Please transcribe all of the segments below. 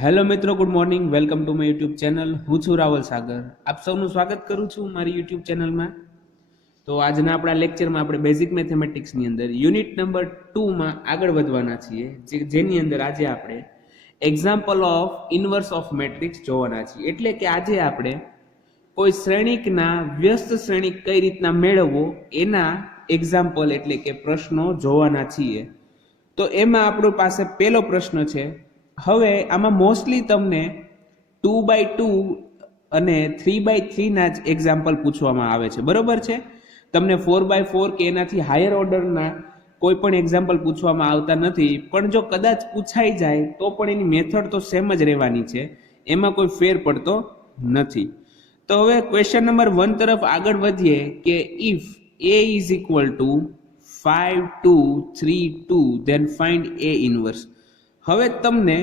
Hello મિત્રો, good morning. Welcome to my YouTube channel. હું છું રાવલ સાગર. આપ સૌનું સ્વાગત કરું છું મારી યુટ્યુબ ચેનલમાં. તો આજના આપણા લેક્ચરમાં આપણે બેઝિક મેથેમેટિક્સની અંદર યુનિટ નંબર 2માં આગળ વધવાના છીએ, જેની અંદર આજે આપણે example of inverse of matrix જોવાના છીએ. એટલે કે આજે આપણે કોઈ શ્રેણિકના વ્યસ્ત શ્રેણિક કઈ રીતના મેળવવો એના એક્ઝામ્પલ એટલે કે પ્રશ્નો જોવાના છીએ. તો એમાં આપણો પાસે પહેલો પ્રશ્ન છે. હવે આમાં મોસ્ટલી તમને 2x2 અને 3x3 ના જ એક્ઝામ્પલ પૂછવામાં આવે છે, બરોબર છે. તમને 4x4 કે એનાથી હાયર ઓર્ડરના કોઈ પણ એક્ઝામ્પલ પૂછવામાં આવતા નથી. પણ જો કદાચ પૂછાઈ જાય તો પણ એની મેથડ તો સેમ જ રહેવાની છે, એમાં કોઈ ફેર પડતો નથી. તો હવે ક્વેશ્ચન નંબર 1 તરફ આગળ વધીએ કે if a is equal to 5 2 3 2 then find a inverse. હવે તમને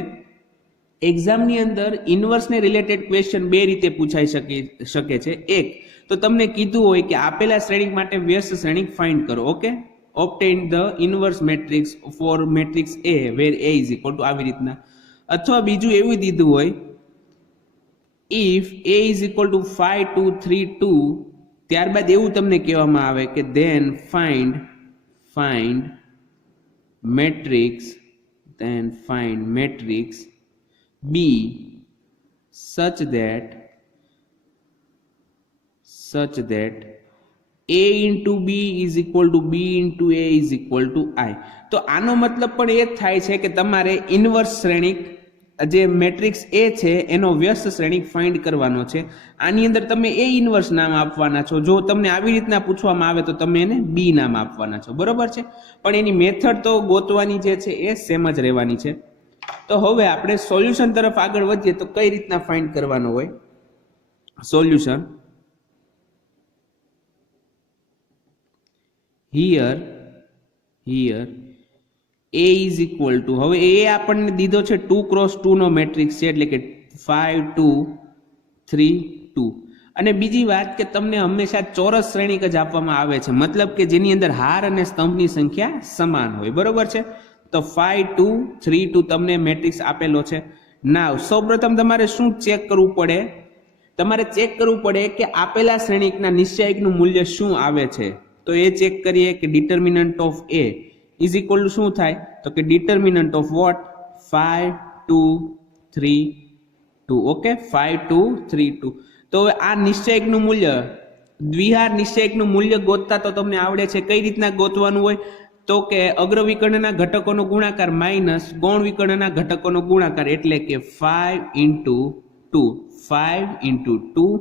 એક્ઝામની અંદર ઇન્વર્સને રિલેટેડ ક્વેશ્ચન બે રીતે પૂછાઈ શકે છે. એક તો તમને કીધું હોય કે આપેલા શ્રેણિક માટે વ્યસ્ત શ્રેણિક ફાઇન્ડ કરો. Okay, obtain the inverse matrix for matrix A where A is equal to આવી રીતના. અથવા બીજું એવું દીધું હોય if A is equal to 5 2 3 2, ત્યારબાદ એવું તમને કહેવામાં આવે કે than find matrix B such that A into B is equal to B into A is equal to I. તો આનો મતલબ પણ એ થાય છે કે તમારે ઇન્વર્સ શ્રેણિક જે મેટ્રિક્સ A છે એનો વ્યસ્ત શ્રેણિક ફાઇન્ડ કરવાનો છે. આની અંદર તમે A ઇન્વર્સ નામ આપવાના છો. જો તમને આવી રીતના પૂછવામાં આવે તો તમે એને B નામ આપવાના છો, બરોબર છે. પણ એની મેથડ તો ગોતવાની જે છે એ સેમ જ રહેવાની છે. તો હવે આપણે સોલ્યુશન તરફ આગળ વધીએ તો કઈ રીતના ફાઇન્ડ કરવાનો હોય solution. Here A is equal to, હવે A આપણને દીધો છે 2x2 નો મેટ્રિક્સ છે, એટલે કે 5 2 3 2. અને બીજી વાત કે તમને હંમેશા ચોરસ શ્રેણિક જ આપવામાં આવે છે, મતલબ કે જેની અંદર હાર અને સ્તંભની સંખ્યા સમાન હોય, બરોબર છે. તો 5 2 3 2 તમને મેટ્રિક્સ આપેલો છે. નાવ સૌપ્રથમ તમારે શું ચેક કરવું પડે? તમારે ચેક કરવું પડે કે આપેલા શ્રેણિકના નિશ્ચયકનું મૂલ્ય શું આવે છે. તો એ ચેક કરીએ કે determinant of A is equal to શું થાય? તો કે ડિટર્મિનન્ટ ઓફ વોટ? 5 2 3 2. ઓકે, 5 2 3 2. તો હવે આ નિશ્ચયકનું મૂલ્ય, દ્વિહાર નિશ્ચયકનું મૂલ્ય ગોતતા તો તમને આવડે છે. કઈ રીતના ગોતવાનું હોય? તો કે અગ્ર વિકર્ણના ઘટકોનો ગુણાકાર માઇનસ ગૌણ વિકર્ણના ઘટકોનો ગુણાકાર, એટલે કે 5 into 2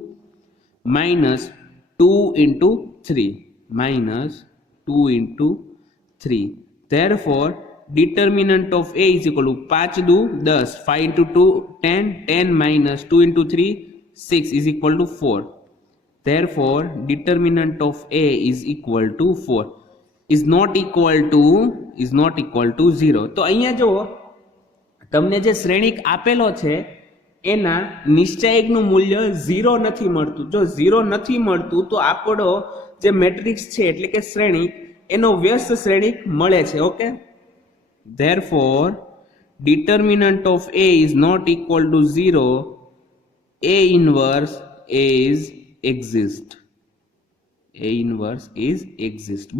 minus 2 into 3 minus 2 into 3. Therefore determinant of A is equal to 5 2 10, 5 into 2 10, 10 minus 2 into 3 6 is equal to 4. Therefore determinant of A is equal to 4. is not equal to 0. તો અહીંયા જો તમને જે શ્રેણિક આપેલો છે એના નિશ્ચયકનું મૂલ્ય 0 નથી મળતું. જો 0 નથી મળતું તો આપણો જે મેટ્રિક્સ છે એટલે કે શ્રેણિક એનો વ્યસ્ત શ્રેણિક મળે છે. Okay, therefore determinant of A is not equal to 0. A inverse is exist.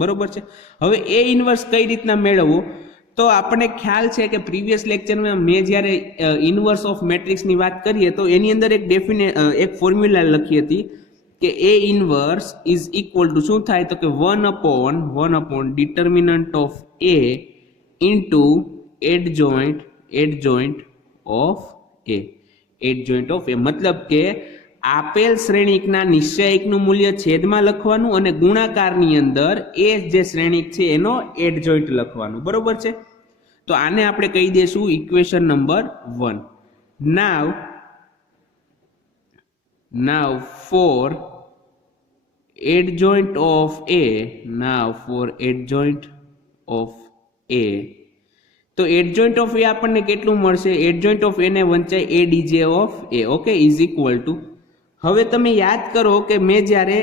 બરોબર છે. હવે A ઇન્વર્સ કઈ રીતના મેળવવો? તો આપણને ખ્યાલ છે કે પ્રીવિયસ લેક્ચરમાં મેં જ્યારે ઇન્વર્સ ઓફ મેટ્રિક્સની વાત કરીએ તો એની અંદર એક ફોર્મ્યુલા લખી હતી કે A inverse is equal to શું થાય? તો કે 1 upon determinant of A into adjoint of A. મતલબ કે આપેલ શ્રેણિકના નિશ્ચયકનું મૂલ્ય છેદમાં લખવાનું અને ગુણાકારની અંદર એ જે શ્રેણિક છે એનો એડજોઇન્ટ લખવાનું, બરોબર છે. તો આને આપણે કહી દઈશું equation number 1. Now for adjoint of A, તો એડજોઇન્ટ ઓફ A આપણને કેટલું મળશે? એડજોઇન્ટ ઓફ A ને વંચાય ADJ of A. Okay, is equal two, હવે તમે યાદ કરો કે મેં જ્યારે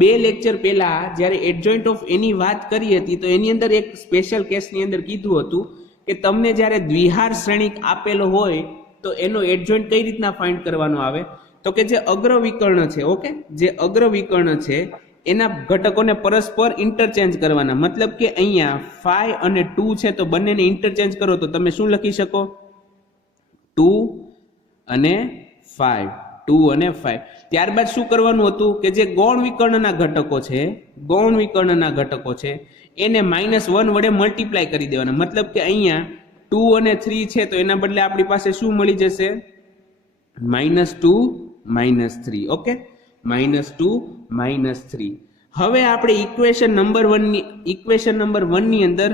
2 લેક્ચર પહેલા જ્યારે એડજોઇન્ટ ઓફ એની વાત કરી હતી તો એની અંદર એક સ્પેશિયલ કેસની અંદર કીધું હતું કે તમને જ્યારે દ્વિહાર શ્રેણિક આપેલો હોય તો એનો એડજોઇન્ટ કઈ રીતના ફાઇન્ડ કરવાનો આવે તો કે જે અગ્રવિકર્ણ છે, ઓકે, જે અગ્રવિકર્ણ છે એના ઘટકોને પરસ્પર ઇન્ટરચેન્જ કરવાના. મતલબ કે અહીંયા 5 અને 2 છે તો બંનેને ઇન્ટરચેન્જ કરો તો તમે શું લખી શકો? 2 અને 5, 2 અને 5. ત્યારબાદ શું કરવાનું હતું કે જે ગૌણ વિકર્ણના ઘટકો છે, ગૌણ વિકર્ણના ઘટકો છે એને -1 વડે મલ્ટીપ્લાય કરી દેવાના. મતલબ કે અહીંયા 2 અને 3 છે તો એના બદલે આપણી પાસે શું મળી જશે? -2 -3. ઓકે, -2 -3. હવે આપણે ઇક્વેશન નંબર 1 ની અંદર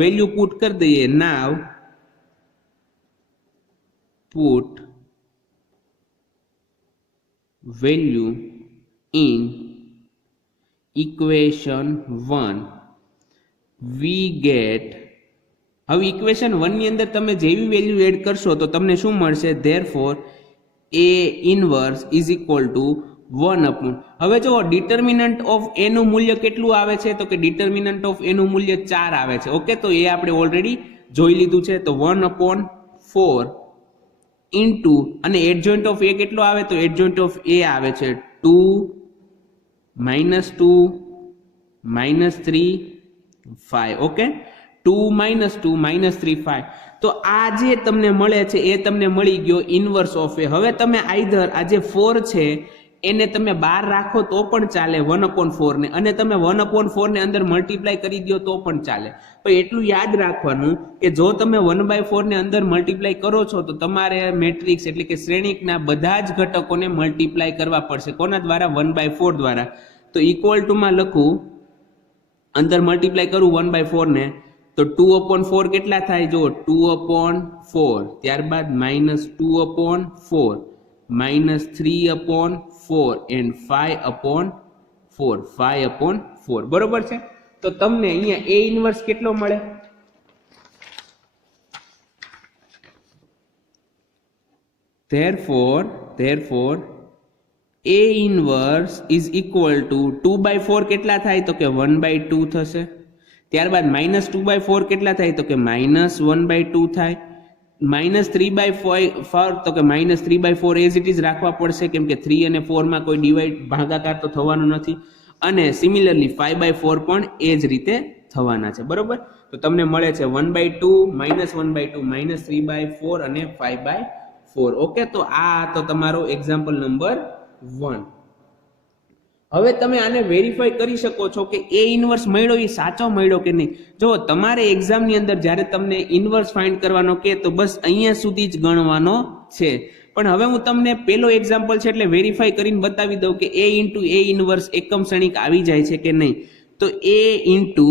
વેલ્યુ પુટ કરી દઈએ. Now put value in equation 1 we get. હવે ઇક્વેશન 1 ની અંદર તમે જેવી વેલ્યુ એડ કરશો તો તમને શું મળશે? Therefore A inverse is equal two 1 upon. હવે જો ડિટર્મિનન્ટ ઓફ A નું મૂલ્ય કેટલું આવે છે તો કે ડિટર્મિનન્ટ ઓફ A નું મૂલ્ય 4 આવે છે. ઓકે, તો એ આપણે ઓલરેડી જોઈ લીધું છે. તો 1/4 ઇન્ટુ અને એડજોઇન્ટ ઓફ A કેટલો આવે તો એડજોઇન્ટ ઓફ A આવે છે 2 -2 -3 5. ઓકે, 2 -2 -3 5. તો આ જે તમને મળે છે એ તમને મળી ગયો ઇન્વર્સ ઓફ એ. હવે તમે આઈધર આ જે 4 છે એને તમે બહાર રાખો તો પણ ચાલે 1/4 ને, અને તમે 1/4 ને અંદર મલ્ટીપ્લાય કરી દો તો પણ ચાલે. પણ એટલું યાદ રાખવાનું કે જો તમે 1/4 ને અંદર મલ્ટીપ્લાય કરો છો તો તમારે મેટ્રિક્સ એટલે કે શ્રેણિકના બધા જ ઘટકોને મલ્ટીપ્લાય કરવા પડશે. કોના દ્વારા? 1/4 દ્વારા. તો ઇક્વલ ટુ માં લખું, અંદર મલ્ટીપ્લાય કરું 1/4 ને તો 2/4 કેટલા થાય? જો 2/4, ત્યારબાદ -2/4, -3/4 and 5/4, 5/4. બરોબર છે? તો તમને અહીંયા A ઇન્વર્સ કેટલો મળે? therefore A inverse is equal to 2/4 કેટલા થાય તો કે 1/2 થશે. ત્યારબાદ -2/4 કેટલા થાય તો કે -1/2 થાય. -3/4 તો કે -3/4 એઝ ઇટ ઇઝ રાખવા પડશે, કેમ કે 3 અને 4 માં કોઈ ડિવાઈડ ભાગાકાર તો થવાનો નથી. અને સિમિલરલી 5/4 પણ એ જ રીતે થવાના છે. બરોબર? તો તમને મળે છે 1/2 -1/2 -3/4 અને 5/4. ઓકે, તો આ તો તમારો એક્ઝામ્પલ નંબર 1. હવે તમે આને વેરીફાઈ કરી શકો છો કે A ઇન્વર્સ મળ્યો એ સાચો મળ્યો કે નહીં. જો તમારે એક્ઝામની અંદર જ્યારે તમને ઇન્વર્સ ફાઇન્ડ કરવાનો કે તો બસ અહીંયા સુધી જ ગણવાનો છે. પણ હવે હું તમને પેલો એક્ઝામ્પલ છે એટલે વેરીફાઈ કરીને બતાવી દઉં કે A ઇન્ટુ A ઇન્વર્સ એકમ શ્રેણિક આવી જાય છે કે નહીં. તો A into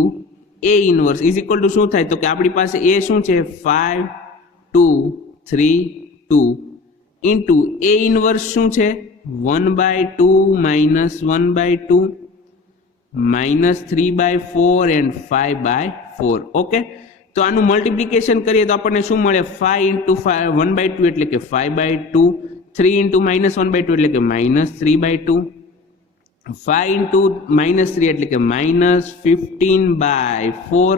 A inverse is equal to શું થાય તો કે આપણી પાસે A શું છે? 5 2 3 2 ઇન્ટુ A ઇન્વર્સ શું છે? 1/2 -1/2 -3/4 and 5/4. ઓકે, તો આનું મલ્ટીપ્લિકેશન કરીએ તો આપણને શું મળે? 5 × 1/2 એટલે કે 5/2, 3 × -1/2 એટલે કે -3/2, 5 × -3 એટલે કે -15/4,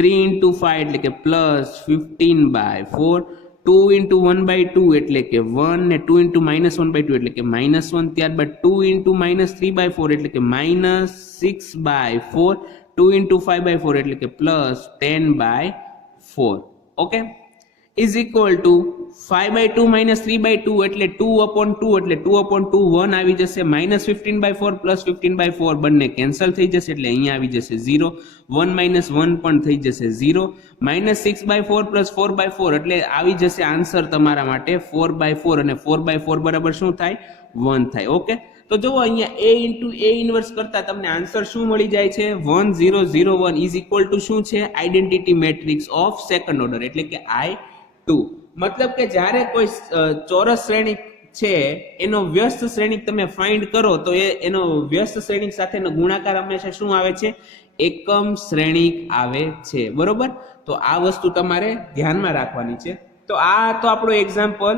3 × 5 એટલે કે +15/4, 2 × 1/2 એટલે કે 1 ને 2 × -1/2 એટલે કે -1. ત્યારબાદ 2 × -3/4 એટલે કે -6/4, 2 × 5/4 એટલે કે +10/4. ઓકે, ઇઝ ઇક્વલ ટુ 5/2 -3/2 એટલે 2/2 એટલે 2/2 1 આવી જશે. -15/4 +15/4 બંને કેન્સલ થઈ જશે એટલે અહીંયા આવી જશે 0. 1 - 1 પણ થઈ જશે 0. -6/4 +4/4 એટલે આવી જશે આન્સર તમારા માટે 4/4, અને 4/4 બરાબર શું થાય? 1 થાય. ઓકે, તો જો અહીંયા A ઇન્ટુ A ઇન્વર્સ કરતા તમને આન્સર શું મળી જાય છે? 1 0 0 1 ઇઝ ઇક્વલ ટુ શું છે? Identity matrix of second order એટલે કે I2. મતલબ કે જ્યારે કોઈ ચોરસ શ્રેણિક છે એનો વ્યસ્ત શ્રેણિક તમે ફાઇન્ડ કરો તો એનો વ્યસ્ત શ્રેણિક સાથેનો ગુણાકાર હંમેશા શું આવે છે? એકમ શ્રેણિક આવે છે. બરોબર? તો આ વસ્તુ તમારે ધ્યાનમાં રાખવાની છે. તો આ તો આપણો એક્ઝામ્પલ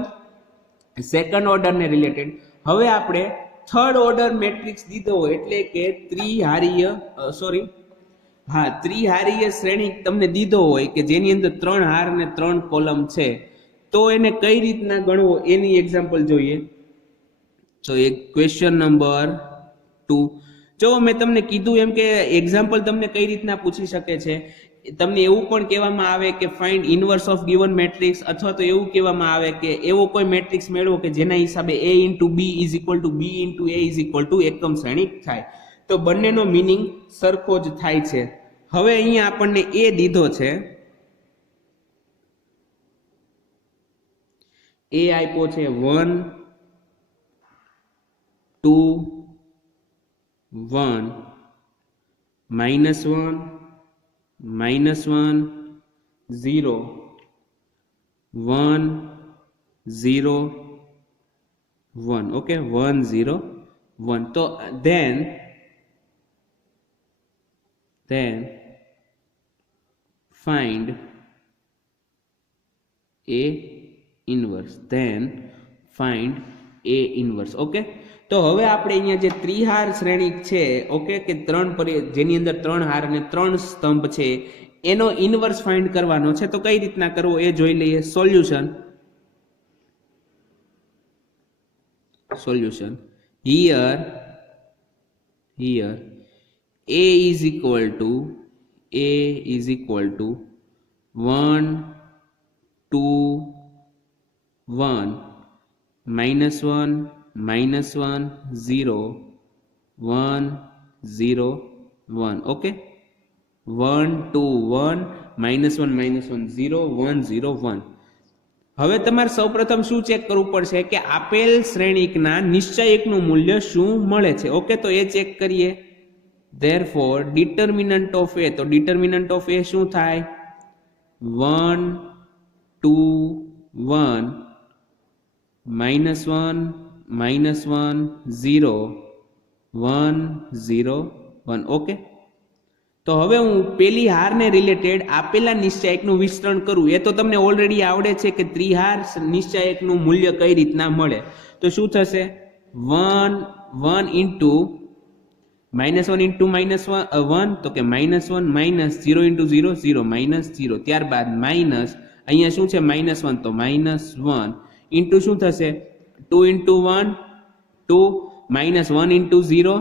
સેકન્ડ ઓર્ડર ને રિલેટેડ. હવે આપણે થર્ડ ઓર્ડર મેટ્રિક્સ દીધો એટલે કે ત્રિહારીય શ્રેણિક તમને દીધો હોય કે જેની અંદર 3 હાર અને 3 કોલમ છે, તો એને કઈ રીતના ગણવો એની એક્ઝામ્પલ જોઈએ. તો એક ક્વેશ્ચન નંબર 2. જો મેં તમને કીધું એમ કે એક્ઝામ્પલ તમને કઈ રીતના પૂછી શકે છે, તમને એવું પણ કહેવામાં આવે કે find inverse of given matrix, અથવા તો એવું કહેવામાં આવે કે એવો કોઈ મેટ્રિક્સ મેળવો કે જેના હિસાબે a into B is equal to B into A is equal to એકમ શ્રેણિક થાય. તો બંનેનો મિનિંગ સરખો જ થાય છે. હવે અહીંયા આપણને એ દીધો છે, એ આપ્યો છે 1 2 1 -1 -1 0 1 0 1. okay, 1 0 1. તો then find a inverse. Okay, તો હવે આપણે અહીંયા જે ત્રિહાર શ્રેણિક છે, ઓકે, કે જેની અંદર 3 હાર અને 3 સ્તંભ છે, એનો ઇન્વર્સ ફાઇન્ડ કરવાનો છે. તો કઈ રીતના કરવો એ જોઈ લઈએ. Solution here a is equal to 1 2 1 -1 -1 0 1 0 1. okay, 1 2 1 -1 -1 0 1 0 1. હવે તમારે સૌપ્રથમ શું ચેક કરવું પડશે કે આપેલ શ્રેણિકના નિશ્ચયકનું મૂલ્ય શું મળે છે. ઓકે, તો એ ચેક કરીએ. therefore determinant of a, તો determinant of a શું થાય? 1 2 1 -1 -1 0 1 0 1. ઓકે, તો હવે હું પેલી હારને રિલેટેડ આપેલા નિશ્ચયકનું વિસ્તરણ કરું. એ તો તમને ઓલરેડી આવડે છે કે ત્રિહાર નિશ્ચયકનું મૂલ્ય કઈ રીતના મળે. તો શું થશે? 1 1 ઇન્ટુ -1 ઇન્ટુ -1, તો કે -1 -0 ઇન્ટુ 0 0 -0. ત્યારબાદ માઇનસ, અહીંયા શું છે? -1, તો -1 ઇન્ટુ શું થશે? 2 ઇન્ટુ 1 2 -1 ઇન્ટુ 0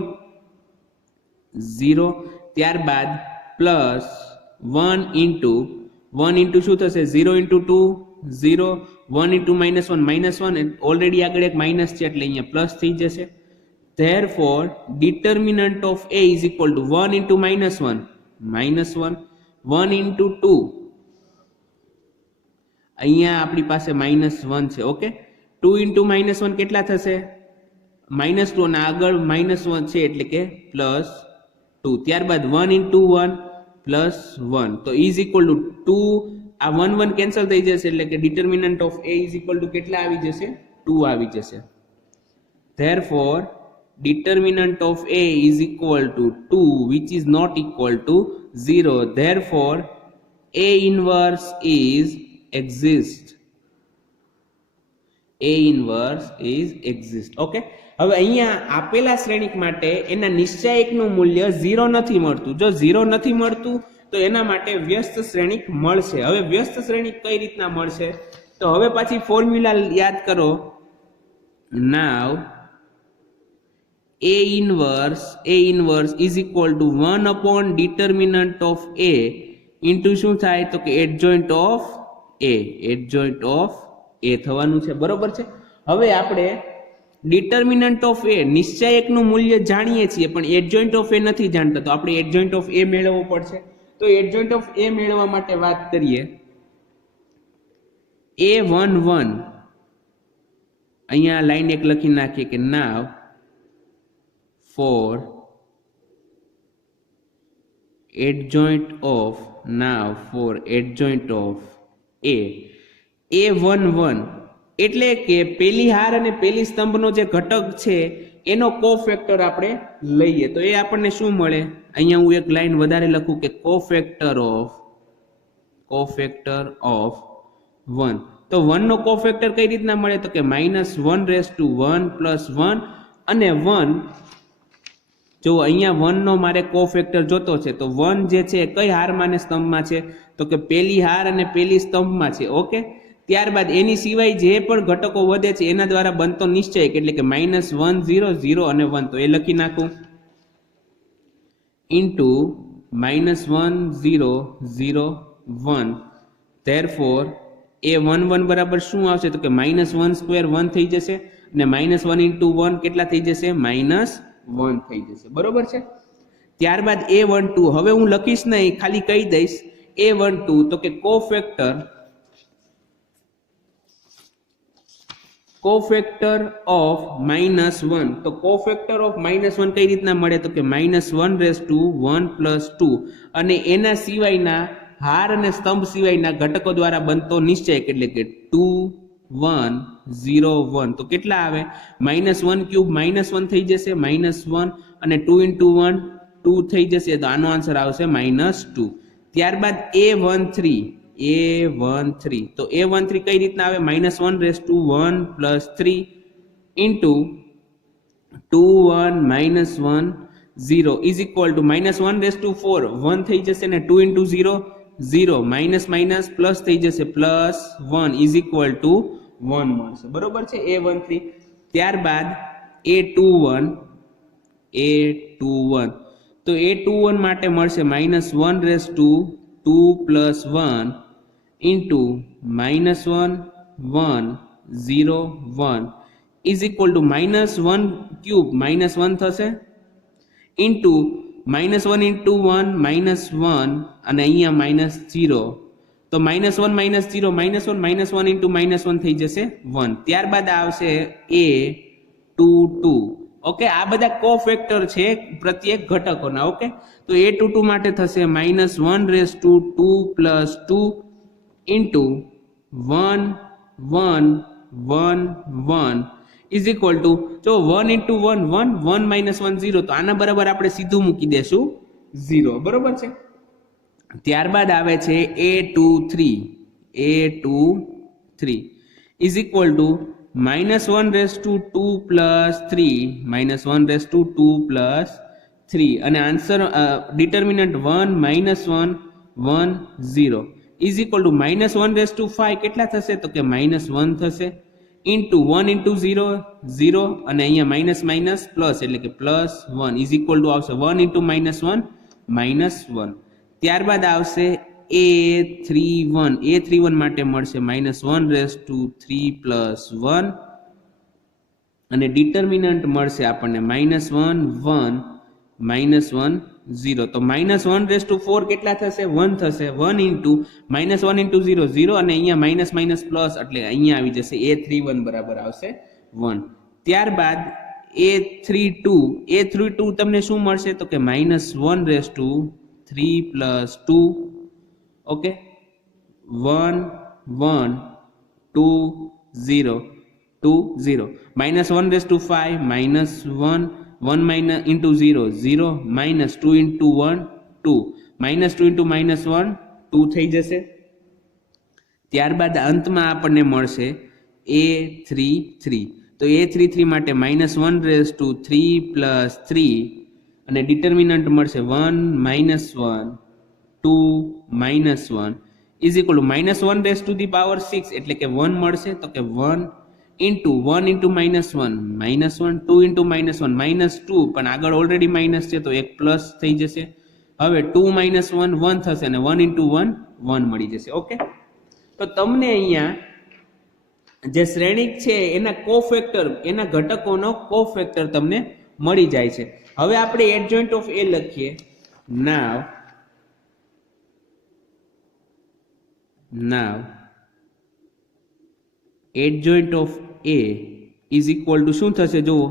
0. ત્યારબાદ પ્લસ 1 ઇન્ટુ શું થશે? 0 ઇન્ટુ 2 0 1 ઇન્ટુ -1 ઓલરેડી આગળ એક માઇનસ છે એટલે અહીંયા પ્લસ થઈ જશે. therefore determinant of a is equal to 1 into -1 1 into 2, અહીંયા આપણી પાસે -1 છે. ઓકે, 2 into -1 કેટલા થશે? -2 અને આગળ -1 છે એટલે કે +2. ત્યારબાદ 1 into 1 +1, તો ઇઝ ઇક્વલ ટુ 2. આ 1 1 કેન્સલ થઈ જશે એટલે કે determinant of a is equal to કેટલા આવી જશે? 2 આવી જશે. therefore determinant of a is equal to 2, which is not equal to 0. therefore a inverse is exist. Okay, હવે અહીંયા આપેલા શ્રેણિક માટે એના નિશ્ચયકનું મૂલ્ય 0 નથી મળતું. જો 0 નથી મળતું તો એના માટે વ્યસ્ત શ્રેણિક મળશે. હવે વ્યસ્ત શ્રેણિક કઈ રીતના મળશે? તો હવે પાછી ફોર્મ્યુલા યાદ કરો. now a inverse is equal to 1 upon determinant of a into શું થાય? તો કે adjoint of a થવાનું છે. બરોબર છે. હવે આપણે ડિટર્મિનન્ટ ઓફ એ નિશ્ચયકનું મૂલ્ય જાણીએ છીએ પણ એડજોઇન્ટ ઓફ એ નથી જાણતા, તો આપણે એડજોઇન્ટ ઓફ એ મેળવવો પડશે. તો એડજોઇન્ટ ઓફ એ મેળવવા માટે વાત કરીએ. a11 અહીંયા લાઈન એક લખી નાખીએ કે now for adjoint of a11 એટલે કે પેલી હાર અને પેલી સ્તંભનો જે ઘટક છે એનો કોફેક્ટર આપણે લઈએ તો એ આપણને શું મળે? અહીંયા હું એક લાઈન વધારે લખું કે કોફેક્ટર ઓફ 1. તો 1 નો કોફેક્ટર કઈ રીતના મળે? તો કે -1 + 1 અને 1. જો અહીંયા 1 નો મારે કોફેક્ટર જોતો છે તો 1 જે છે કઈ હારમાં ને સ્તંભમાં છે? તો કે પેલી હાર અને પેલી સ્તંભમાં છે. ઓકે, ત્યારબાદ એની સિવાય જે પણ ઘટકો વધે છે એના દ્વારા બનતો નિશ્ચયક એટલે કે -1 0 0 અને 1, તો એ લખી નાખું ઇન્ટુ -1 0 0 1. ધેરફોર એ 1 1 બરાબર શું આવશે તો કે -1 સ્ક્વેર 1 થઈ જશે અને -1 ઇન્ટુ 1 કેટલા થઈ જશે -1 થઈ જશે. બરોબર છે. ત્યારબાદ A12 હવે હું લખીશ નહીં, ખાલી કહી દઈશ A12 તો કે કોફેક્ટર ઓફ -1. તો કોફેક્ટર ઓફ -1 કઈ રીતના મળે તો કે -1 + 2 અને એના સિવાયના હાર અને સ્તંભ સિવાયના ઘટકો દ્વારા બનતો નિશ્ચયક એટલે કે 2 1 0 1. તો કેટલા આવે -1 ક્યુબ -1 થઈ જશે -1 અને 2 × 1 2 થઈ જશે, તો આનો આન્સર આવશે -2. ત્યારબાદ A13 તો A13 કઈ રીતના આવે -1 + 3 ઇન્ટુ 2 1 -1 0 ઇઝ ઇક્વલ ટુ -1 / 4 1 થઈ જશે ને 2 × 0 0 માઇનસ પ્લસ થઈ જશે +1 ઇઝ ઇક્વલ ટુ 1 મળશે. બરોબર છે A13. ત્યારબાદ A21 તો A21 માટે મળશે -1 / 2 + 1 into -1 1 0 1 is equal two -1 cube -1 થશે ઇન્ટુ -1 × 1 -1 અને અહીંયા -0, તો -1 -0 -1 ઇન્ટુ -1 થઈ જશે 1. ત્યારબાદ આવશે A22. ઓકે, આ બધા કોફેક્ટર છે પ્રત્યેક ઘટકોના. ઓકે, તો A22 માટે થશે -1 / 2 + 2 ઇન્ટુ 1 1 1 1 ઇઝ ઇક્વલ ટુ જો 1 × 1 1 1 -1 0, તો આના બરાબર આપણે સીધું મૂકી દેશું 0. બરોબર છે. ત્યારબાદ આવે છે A23 ઇઝ ઇક્વલ ટુ -1 / 2 + 3 -1 / 2 + 3 અને answer determinant 1 -1 1 0 is equal two -1 / 5 કેટલા થશે તો કે -1 થશે ઇન્ટુ 1 × 0 0 અને અહીંયા પ્લસ એટલે કે +1 ઇઝ ઇક્વલ ટુ આવશે 1 × -1 -1. ત્યારબાદ આવશે A31 માટે મળશે -1 / 3 + 1 અને ડિટર્મિનન્ટ મળશે આપણને -1 1 -1 0. તો -1 / 4 કેટલા થશે 1 થશે 1 × -1 × 0 0 અને અહીંયા પ્લસ એટલે અહીંયા આવી જશે A31 બરાબર આવશે 1. ત્યારબાદ A32 તમને શું મળશે તો કે -1 / 3 + 2. ઓકે, 1 1 2 0 2 0 -1 / 5 -1 1 × 0 0 -2 × 1 2 -2 × -1 2 થઈ જશે. ત્યારબાદ અંતમાં આપણને મળશે A33. તો A33 માટે -1 / 3 + 3 અને ડિટર્મિનન્ટ મળશે 1 -1 2 -1 ઇઝ ઇક્વલ ટુ -1 / 6 એટલે કે 1 મળશે, તો કે 1 ઇન્ટુ 1 × -1 -1 2 × -1 -2 પણ આગળ ઓલરેડી માઇનસ છે તો એક પ્લસ થઈ જશે. હવે 2 - 1 1 થશે અને 1 × 1 1 મળી જશે. ઓકે, તો તમને અહીંયા જે શ્રેણિક છે એના કોફેક્ટર એના ઘટકોનો કોફેક્ટર તમને મળી જાય છે. હવે આપણે એડજોઇન્ટ ઓફ A લખીએ. Now adjoint of A is equal to શું થશે જુઓ,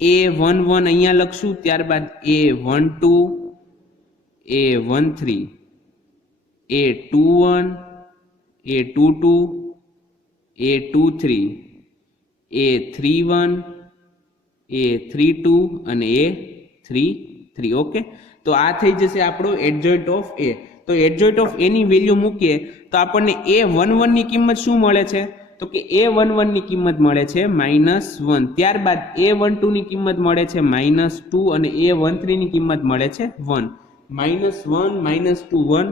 A11 અહીંયા લખશું, ત્યારબાદ A12 A13 A21 A22 A23 A31 A32 અને A33. ઓકે, તો આ થઈ જશે આપણો એડજોઇન્ટ ઓફ A. તો એડજોઇન્ટ ઓફ A ની વેલ્યુ મૂકીએ તો આપણને A11 ની કિંમત શું મળે છે તો કે A11 ની કિંમત મળે છે -1. ત્યારબાદ A12 ની કિંમત મળે છે -2 અને A13 ની કિંમત મળે છે 1. -1 -2 1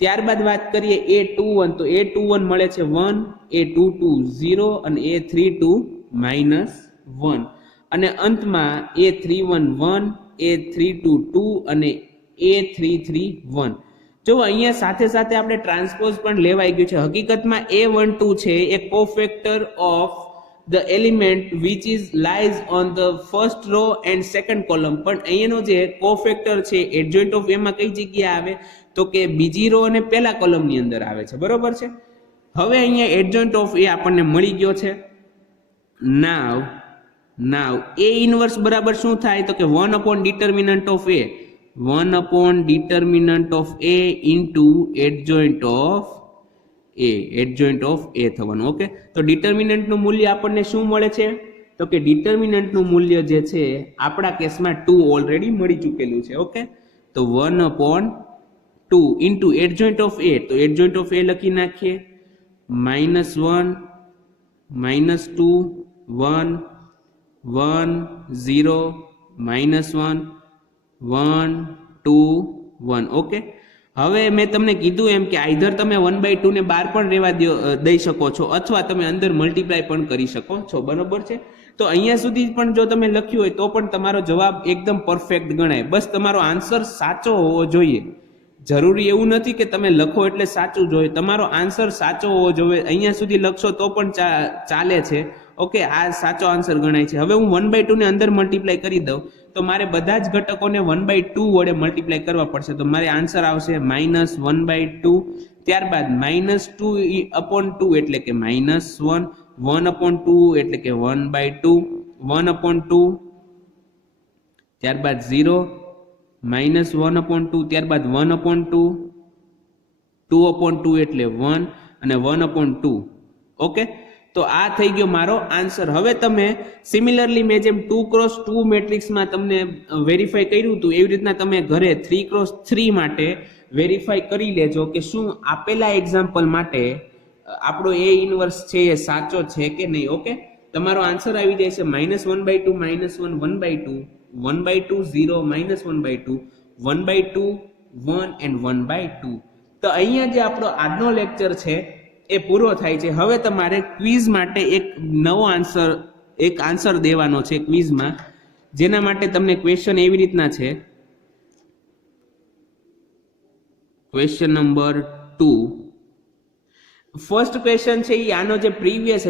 ત્યારબાદ વાત કરીએ A21 તો A21 મળે છે 1, A22 0 અને A32 -1 અને અંતમાં A31 1, A32 2 અને A33 1. જો અહીંયા સાથે સાથે આપણે ટ્રાન્સપોઝ પણ લેવાઈ ગયું છે. હકીકતમાં A12 છે એ cofactor of the element which is lies on the first row and second column, પણ અહીંયાનો જે કોફેક્ટર છે એડજોઇન્ટ ઓફ A માં કઈ જગ્યાએ આવે તો કે બીજી રો અને પહેલા કોલમ ની અંદર આવે છે. બરોબર છે. હવે અહીંયા એડજોઇન્ટ ઓફ A આપણને મળી ગયો છે. નાવ A ઇન્વર્સ બરાબર શું થાય તો કે 1 upon determinant of A, 1 upon determinant of A into adjoint of A થવાનું. ઓકે, તો ડિટર્મિનન્ટ નું મૂલ્ય આપણને શું મળે છે તો કે ડિટર્મિનન્ટ નું મૂલ્ય જે છે આપણા કેસમાં 2 ઓલરેડી મળી ચૂકેલું છે. ઓકે, તો 1 upon 2 into adjoint of A, તો adjoint of A લખી નાખીએ -1 -2 1 1 0 -1 1 2 1. ઓકે, હવે મેં તમને કીધું એમ કે આઈધર તમે 1/2 ને બહાર પણ રહેવા દઈ શકો છો અથવા તમે અંદર મલ્ટીપ્લાય પણ કરી શકો છો. બરોબર છે. તો અહીંયા સુધી પણ જો તમે લખ્યું હોય તો પણ તમારો જવાબ એકદમ પરફેક્ટ ગણાય. બસ તમારો આન્સર સાચો હોવો જોઈએ. જરૂરી એવું નથી કે તમે લખો એટલે સાચું જોઈએ, તમારો આન્સર સાચો હોવો જોઈએ. અહીંયા સુધી લખશો તો પણ ચાલે છે. ઓકે, આ સાચો આન્સર ગણાય છે. હવે હું 1/2 ને અંદર મલ્ટીપ્લાય કરી દઉં તો મારે બધા જ ઘટકોને 1/2 વડે મલ્ટીપ્લાય કરવા પડશે. તો મારે આન્સર આવશે -1/2. ત્યારબાદ -2/2 એટલે કે -1, 1/2 એટલે કે 1/2, 1/2, ત્યારબાદ 0, -1/2, ત્યારબાદ 1/2, 2/2 એટલે 1 અને 1/2. ઓકે, તો આ થઈ ગયો મારો આન્સર. હવે તમે સિમિલરલી મેં જેમ 2x2 મેટ્રિક્સમાં તમને વેરીફાઈ કર્યું હતું એવી રીતના તમે ઘરે 3x3 માટે વેરીફાઈ કરી લેજો કે શું આપેલા એક્ઝામ્પલ માટે આપણો A ઇન્વર્સ છે એ સાચો છે કે નહીં. ઓકે, તમારો આન્સર આવી જાય છે -1/2 -1 1/2 1/2 0 -1/2 1/2 1 and 1/2. તો અહીંયા જે આપણો આજનો લેક્ચર છે એ પૂરો થાય છે. હવે તમારે ક્વિઝ માટે એક આન્સર દેવાનો છે ક્વિઝમાં, જેના માટે તમને ક્વેશ્ચન એવી રીતના છે. Question number 2. ફર્સ્ટ ક્વેશ્ચન છે એ આનો જે પ્રીવિયસ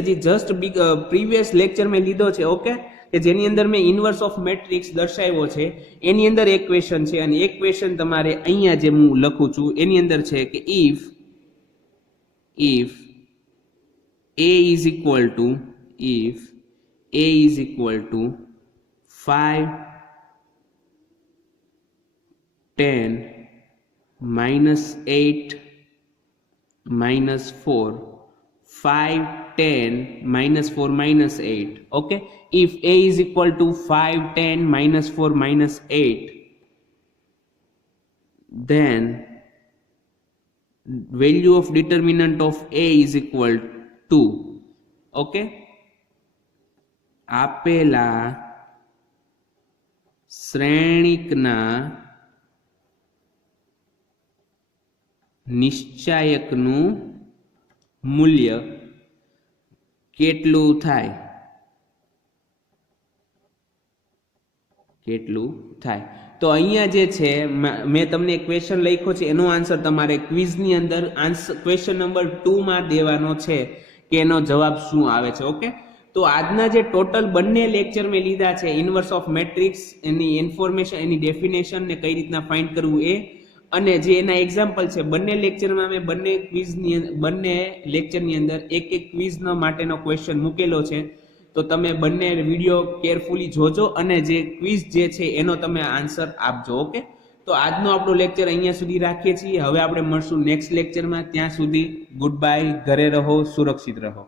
લેક્ચર મેં લીધો છે. ઓકે, કે જેની અંદર મેં ઇન્વર્સ ઓફ મેટ્રિક્સ દર્શાવ્યો છે એની અંદર એક ક્વેશ્ચન છે અને એક ક્વેશ્ચન તમારે અહીંયા જે હું લખું છું એની અંદર છે કે if A is equal to 5 10 -8 -4 5 10 -4 -8. okay, if A is equal to 5 10 -4 -8, then value of determinant of A is equal to, okay, આપેલા શ્રેણિકના નિશ્ચાયકનું મૂલ્ય કેટલું થાય. તો અહીંયા જે છે મેં તમને ક્વેશ્ચન લખ્યો છે એનો આન્સર તમારે ક્વિઝની અંદર ક્વેશ્ચન નંબર 2 માં દેવાનો છે કે એનો જવાબ શું આવે છે. ઓકે, તો આજના જે ટોટલ બંને લેક્ચર મેં લીધા છે inverse of matrix, any information, any definition ને કઈ રીતના ફાઇન્ડ કરવું એ, અને જે એના એક્ઝામ્પલ છે બંને લેક્ચરમાં મેં બંને લેક્ચરની અંદર એક ક્વિઝનો માટેનો ક્વેશ્ચન મૂકેલો છે. તો તમે બંને વિડીયો કેરફુલી જોજો અને જે ક્વિઝ જે છે એનો તમે આન્સર આપજો. ઓકે, તો આજનો આપણો લેક્ચર અહીંયા સુધી રાખીએ છીએ. હવે આપણે મળશું નેક્સ્ટ લેક્ચરમાં. ત્યાં સુધી ગુડ બાય, ઘરે રહો, સુરક્ષિત રહો.